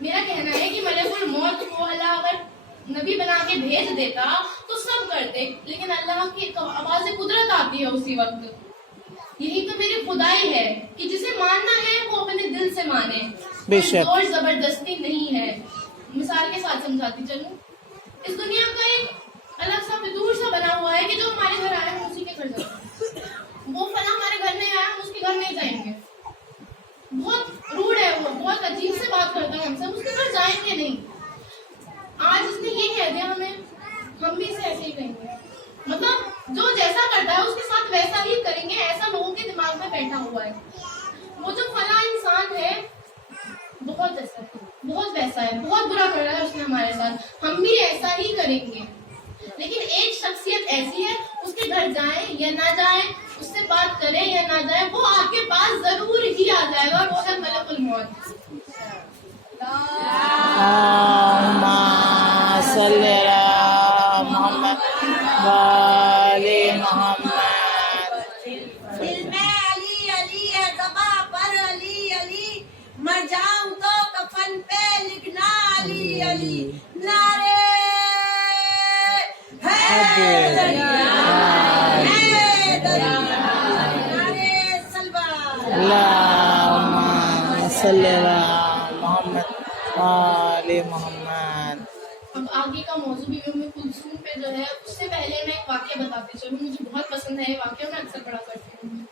میرا کہنا ہے کہ ملک الموت کو اللہ اگر نبی بنا کے بھیج دیتا تو سب کرتے، لیکن اللہ کی آواز قدرت آتی ہے اسی وقت۔ یہی تو میری خدائی ہے کہ جسے ماننا ہے وہ اپنے دل سے مانے، بے شک زور زبردستی نہیں ہے۔ مثال کے ساتھ سمجھاتی چلوں، اس دنیا کا ایک الگ سا فطور سا بنا ہوا ہے کہ جو ہمارے گھر آئے ہم اسی کے گھر جاتے ہیں، وہ فلاں ہمارے گھر نہیں آیا ہم اس کے گھر نہیں جائیں گے، بہت روڈ ہے، وہ بہت عجیب سے بات کرتا ہے ہم سے، اس کے گھر جائیں گے نہیں۔ آج اس نے یہ کہہ دیا ہمیں، ہم بھی اسے ایسے ہی کہیں گے، مطلب جو جیسا کرتا ہے اس کے ساتھ ویسا ہی کریں گے، ایسا لوگوں کے دماغ میں بیٹھا ہوا ہے۔ وہ جو فلاں انسان ہے بہت ایسا ہے، بہت ویسا ہے، بہت برا کر رہا ہے اس نے ہمارے ساتھ، ہم بھی ایسا ہی کریں گے۔ لیکن ایک شخصیت ایسی ہے، اس کے گھر جائیں یا نہ جائیں، اس سے بات کریں یا نہ جائیں، وہ آپ کے پاس ضرور ہی آ جائے گا، اور وہ ہے ملک الموت۔ اللہم صلی علی محمد وآل محمد۔ دل میں علی علی ہے، زباں پر علی علی، مر جاؤں تو کفن پہ لکھنا علی علی، نعرے حیدری حیدری، نعرے صلوات۔ اللہم صلی علی محمد وآل محمد۔ اب آگے کا موضوع بھی ام کلثوم پہ جو ہے، اس سے پہلے میں ایک واقعہ بتاتے چلوں، مجھے بہت پسند ہے یہ واقعہ، میں اکثر پڑھا کرتی ہوں۔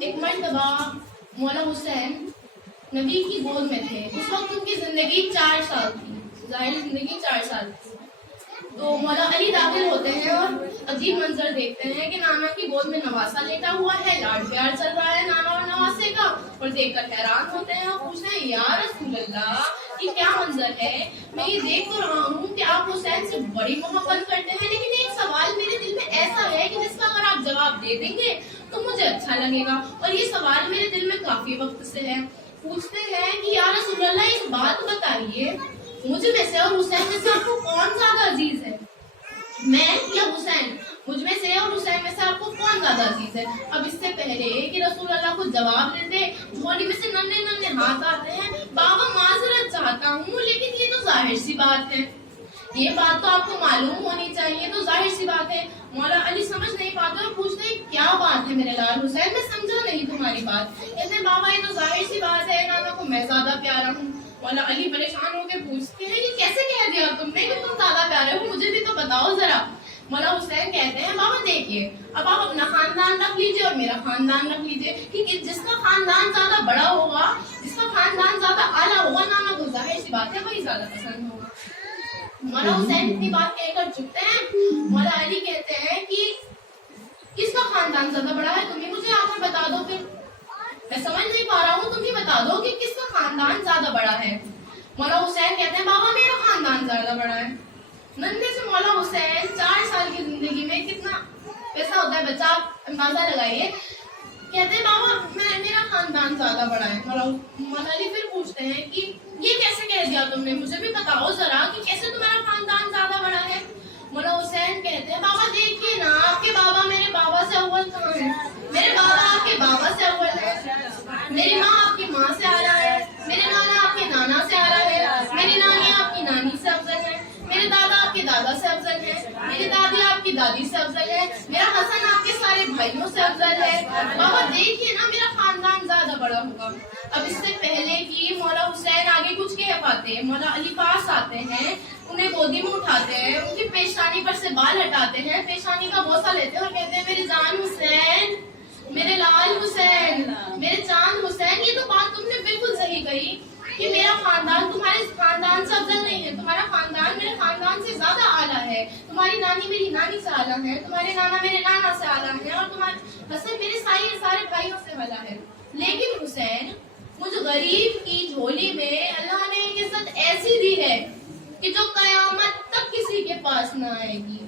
ایک مرتبہ مولا حسین نبی کی گود میں تھے، اس وقت ان کی زندگی 4 سال تھی، ظاہر زندگی 4 سال تھی۔ تو مولا علی داخل ہوتے ہیں اور عجیب منظر دیکھتے ہیں کہ نانا کی گود میں نواسا لیٹا ہوا ہے، لاڈ پیار چل رہا ہے نانا اور نواسے کا، اور دیکھ کر حیران ہوتے ہیں اور پوچھتے ہیں یا رسول اللہ یہ کیا منظر ہے؟ میں یہ دیکھ تو رہا ہوں کہ آپ حسین سے بڑی محبت کرتے ہیں، لیکن ایک سوال میرے دل میں ایسا ہے کہ جس کا اگر آپ جواب دے دیں گے تو مجھے اچھا لگے گا، اور یہ سوال میرے دل میں کافی وقت سے ہے۔ پوچھتے ہیں کہ یا رسول اللہ ایک بات بتائیے، مجھ میں سے اور حسین میں سے آپ کو کون زیادہ عزیز ہے؟ میں یا حسین؟ مجھ میں سے اور حسین میں سے آپ کو کون زیادہ عزیز ہے؟ اب اس سے پہلے کہ رسول اللہ کو جواب دیتے، جھولی میں سے ننھے ننھے ہاتھ آتے ہیں، بابا معذرت چاہتا ہوں لیکن یہ تو ظاہر سی بات ہے، یہ بات تو آپ کو معلوم ہونی چاہیے، تو ظاہر سی بات ہے۔ مولا علی سمجھ نہیں پاتے اور پوچھتے ہیں کیا بات ہے میرے لال حسین، میں سمجھا نہیں تمہاری بات۔ کہتے ہیں بابا یہ تو ظاہر سی بات ہے، نانا کو میں زیادہ پیارا ہوں۔ مولا علی پریشان ہو کے پوچھتے ہیں یہ کیسے کہہ دیا تم نے کہ تم زیادہ پیارے ہو، مجھے بھی تو بتاؤ ذرا۔ مولا حسین کہتے ہیں بابا دیکھیے، اب آپ اپنا خاندان رکھ لیجیے اور میرا خاندان رکھ لیجیے، کہ جس کا خاندان زیادہ بڑا ہوگا، جس کا خاندان زیادہ اعلیٰ ہوگا، نانا کو ظاہر سی بات ہے وہی زیادہ پسند ہوگا۔ مولا حسین اتنی بات کہہ کر چکتے ہیں، مولا علی کہتے ہیں کہ کس کا خاندان زیادہ بڑا ہے، تم ہی مجھے آ کر بتا دو، پھر میں سمجھ نہیں پا رہا ہوں، تم ہی بتا دو کہ کس کا خاندان زیادہ بڑا ہے۔ مولا حسین کہتے ہیں بابا میرا خاندان زیادہ بڑا ہے۔ ننھے سے مولا حسین 4 سال کی زندگی میں کتنا پیسہ ہوتا ہے بچہ، آپ اندازہ لگائیے۔ کہتے ہیں بابا میرا خاندان زیادہ بڑا ہے۔ مولا علی پھر پوچھتے ہیں کہ یہ کیسے کہہ دیا تم نے، مجھے بھی بتاؤ ذرا کہ کیسے تمہارا خاندان زیادہ بڑا ہے۔ مولا حسین کہتے ہیں بابا دیکھیے نا، آپ کے بابا میرے بابا سے اول کہاں ہے، میرے بابا آپ کے بابا سے اول ہے، میری ماں آپ کی ماں سے اعلیٰ ہے، میرے نانا آپ کے نانا سے اعلیٰ ہے، میری نانی آپ کی نانی سے افضل ہے، میرے دادا آپ کے دادا سے افضل ہے، میری دادی آپ کی دادی سے افضل ہے، میرا حسن آپ کے سارے بھائیوں سے افضل ہے۔ بابا دیکھیے نا میرا خاندان زیادہ بڑا ہوگا۔ اب اس سے پہلے کہ مولا حسین آگے کچھ کہہ پاتے، مولا علی پاس آتے ہیں، انہیں گودی میں اٹھاتے ہیں، ان کی پیشانی پر سے بال ہٹاتے ہیں، پیشانی کا بوسہ لیتے ہیں اور کہتے ہیں میری جان حسین، میرے لال حسین، میرے چاند حسین، یہ تو بات تم نے بالکل صحیح کہی کہ میرا خاندان تمہارے خاندان سے افضل نہیں ہے، تمہارا خاندان میرے خاندان سے زیادہ اعلیٰ ہے، تمہاری نانی میری نانی سے اعلیٰ ہے، تمہارے نانا میرے نانا سے اعلیٰ ہے، اور تمہارے حسن میرے سارے بھائیوں سے اعلیٰ ہے۔ لیکن حسین، مجھ غریب کی جھولی میں اللہ نے ایک عزت ایسی دی ہے کہ جو قیامت تک کسی کے پاس نہ آئے گی۔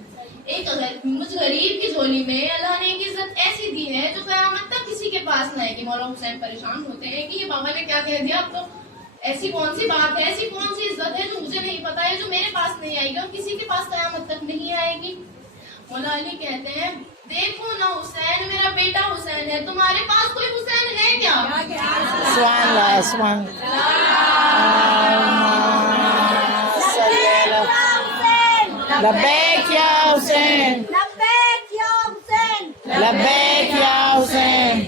مجھ غریب کی جھولی میں اللہ نے ایک عزت ایسی دی ہے جو قیامت تک کسی کے پاس نہ آئے گی۔ مولا حسین پریشان ہوتے ہیں کہ یہ بابا نے کیا کہہ دیا، اب تو ایسی کون سی بات ہے، ایسی کون سی عزت ہے جو مجھے نہیں پتا ہے، جو میرے پاس نہیں آئے گی اور کسی کے پاس قیامت تک نہیں آئے گی۔ مولا علی کہتے ہیں دیکھو نا حسین، میرا بیٹا حسین ہے، تمہارے پاس کوئی حسین ہے کیا؟ سبحان اللہ، سبحان اللہ۔ لبیک یا حسین لبیک یا حسین لبیک یا حسین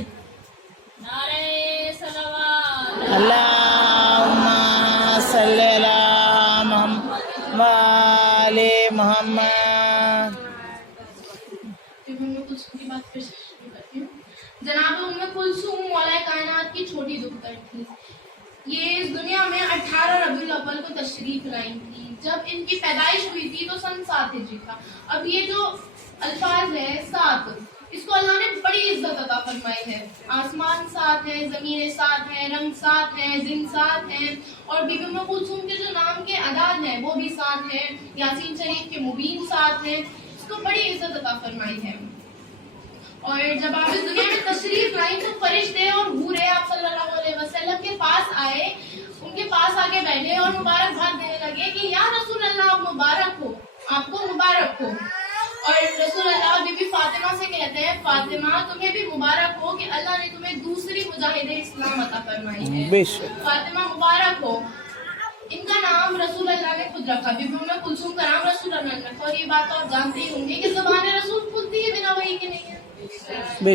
نعرہ صلوات اللہم صلی علی محمد وآل محمد. پھر میں کلثوم کی بات پھر سے شروع کرتی ہوں. جناب ام کلثوم مولا کائنات کی چھوٹی دختر تھی. یہ اس دنیا میں 18 ربیع الاول کو تشریف لائی تھی. جب ان کی پیدائش ہوئی تھی تو سن 7 ہجری تھا. اب یہ جو الفاظ ہے 7، اس کو اللہ نے بڑی عزت عطا فرمائی ہے. آسمان 7 ہے، زمینیں 7 ہیں، رنگ 7 ہیں، دن 7 ہیں، اور بی بی ام کلثوم کے جو نام کے اعداد ہیں وہ بھی 7 ہیں. یاسین شریف کے مبین 7 ہیں. اس کو بڑی عزت عطا فرمائی ہے. اور جب آپ اس دنیا میں تشریف لائیں تو فرشتے اور حورے آپ صلی اللہ علیہ وسلم کے پاس آئے، ان کے پاس آ کے بیٹھے اور مبارکباد دینے لگے کہ یا رسول اللہ آپ مبارک ہو، آپ کو مبارک ہو. اور رسول اللہ بی بی فاطمہ سے کہتے ہیں فاطمہ تمہیں بھی مبارک ہو کہ اللہ نے تمہیں دوسری مجاہد اسلام عطا فرمائی ہے. بے شک. فاطمہ مبارک ہو. ان کا نام رسول اللہ نے خود رکھا. بی بی ام کلثوم کا نام رسول اللہ نے رکھا. اور یہ بات تو آپ جانتے ہی ہوں گے کہ زبان رسول کھلتی ہے بنا وحی کے نہیں ہے.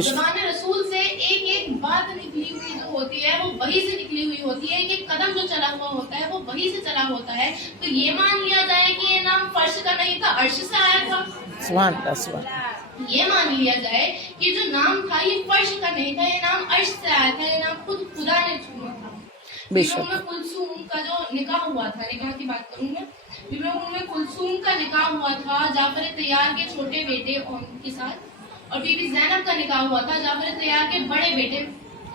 زبان رسول سے ایک ایک بات نکلی ہوئی جو ہوتی ہے وہ وحی سے نکلی ہوئی ہوتی ہے. ایک ایک قدم جو چلا ہوا ہوتا ہے وہ وحی سے چلا ہوتا ہے. تو یہ مان لیا جائے کہ یہ نام فرش کا نہیں تھا، عرش سے آیا تھا. سبحان اللہ سبحان اللہ. یہ مان لیا جائے کہ جو نام تھا یہ فرش کا نہیں تھا، یہ نام عرش سے آیا تھا. یہ نام خود خدا نے چنا تھا. بے شک. ام کلثوم کا جو نکاح ہوا تھا، نکاح کی بات کروں میں، ام کلثوم کا نکاح ہوا تھا جعفر طیار کے چھوٹے بیٹے کے ساتھ، اور بی بی زینب کا نکاح ہوا تھا جعفر طیار کے بڑے بیٹے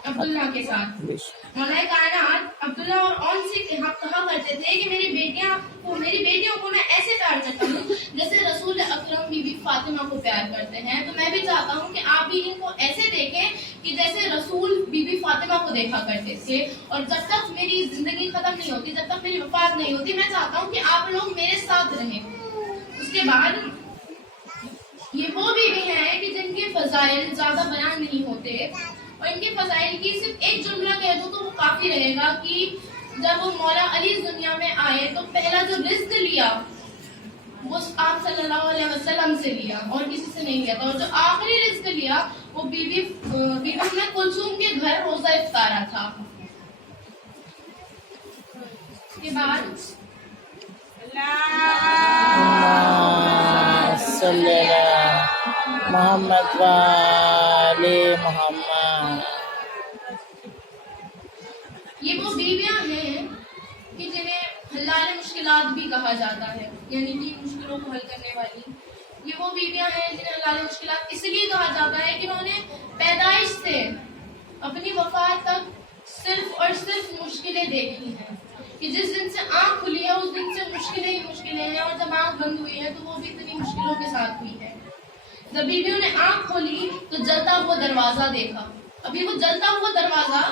عبداللہ کے ساتھ. بے شک. مولا کائنات عبداللہ اور اون سے کہا کرتے تھے کہ میری بیٹیوں کو میں ایسے پیار کرتا ہوں جیسے رسول اکرم بی بی فاطمہ کو پیار کرتے ہیں. تو میں بھی چاہتا ہوں کہ آپ بھی ان کو ایسے دیکھیں کہ جیسے رسول بی بی فاطمہ کو دیکھا کرتے تھے. اور جب تک میری زندگی ختم نہیں ہوتی، جب تک میری وفات نہیں ہوتی، میں چاہتا ہوں کہ آپ لوگ میرے ساتھ رہیں. اس کے بعد یہ وہ بیوی ہیں کہ جن کے فضائل زیادہ بیان نہیں ہوتے، اور ان کے فضائل کی صرف ایک جملہ کہہ دوں تو وہ کافی رہے گا کہ جب وہ مولا علی اس دنیا میں آئے تو پہلا جو رزق لیا وہ آپ صلی اللہ علیہ وسلم سے لیا اور کسی سے نہیں لیا تھا. اور جو آخری رزق لیا وہ بی بی ام کلثوم کے گھر روزہ افطارا تھا. اس کے بعد صلی علی محمد وآل محمد. یہ وہ بیویاں ہیں کہ جنہیں حلال مشکلات بھی کہا جاتا ہے، یعنی کہ مشکلوں کو حل کرنے والی. یہ وہ بیویاں ہیں جنہیں حلال مشکلات اس لیے کہا جاتا ہے کہ انہوں نے پیدائش سے اپنی وفات تک صرف اور صرف مشکلیں دیکھی ہیں. کہ جس دن سے آنکھ کھلی ہے اس دن سے مشکلیں ہی مشکلیں ہیں، اور جب آنکھ بند ہوئی ہے تو وہ بھی اتنی مشکلوں کے ساتھ ہوئی ہے. جب بیویوں نے آنکھ کھولی تو جلتا ہوا دروازہ دیکھا. ابھی وہ جلتا ہوا دروازہ،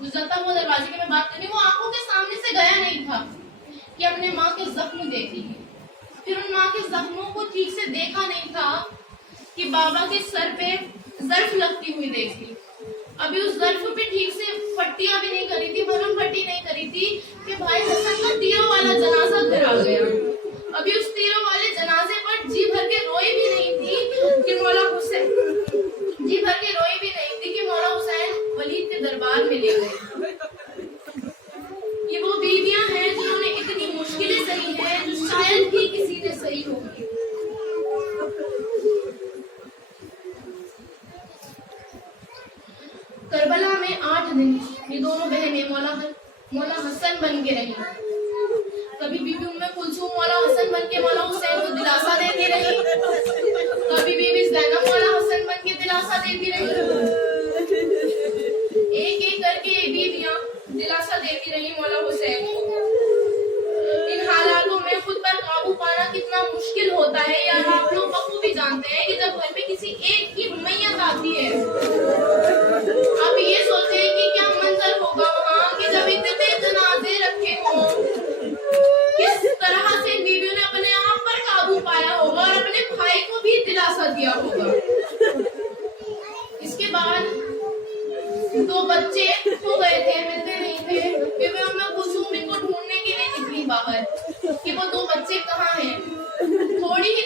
جو جلتا ہوا دروازے کی میں بات کر رہی ہوں، وہ آنکھوں کے سامنے سے گیا نہیں تھا کہ اپنے ماں کے زخم دیکھ لی. پھر ان ماں کے زخموں کو ٹھیک سے دیکھا نہیں تھا کہ بابا کے سر پہ ظرف لگتی ہوئی دیکھ لی. ابھی اس ظرف پہ ٹھیک سے پٹیاں بھی نہیں کری تھی، مرہم پٹی نہیں کری تھی کہ بھائی حسن کا تیروں والا جنازہ گھر آ گیا. ابھی اس تیروں والے جنازے پر جی بھر کے روئی بھی نہیں تھی کہ مولا حسین ولید کے دربار میں لے گئے. یہ وہ بیویاں ہیں جنہوں نے اتنی مشکلیں سہی ہیں جو شاید ہی کسی نے سہی ہوگی. کربلا میں 8 دن یہ دونوں بہنیں مولا حسن بن کے رہی. کبھی بی بی ام کلثوم مولا حسن بن کے مولا حسین کو دلاسا دیتی رہی، کبھی بی بی زینب مولا حسن بن کے دلاسا دیتی رہی. ایک ایک کر کے یہ بیویاں دلاسا دیتی رہی مولا حسین کو. ان حالاتوں میں خود پر قابو پانا کتنا مشکل ہوتا ہے یار آپ لوگ بخوبی جانتے ہیں کہ جب گھر میں کسی ایک کی میت آتی ہے آپ یہ سوچیں کہ کیا منظر ہوگا وہاں کہ جب اتنے جنازے رکھے ہوں، کس طرح سے بیویوں نے اپنے آپ پر قابو پایا ہوگا اور اپنے بھائی کو بھی دلاسا دیا ہوگا. اس کے بعد 2 بچے ہو گئے تھے، ملتے نہیں تھے. بی بی ام کلثوم ان کو ڈھونڈنے کے لیے نکلی باہر کہ وہ 2 بچے کہاں ہیں. تھوڑی ہی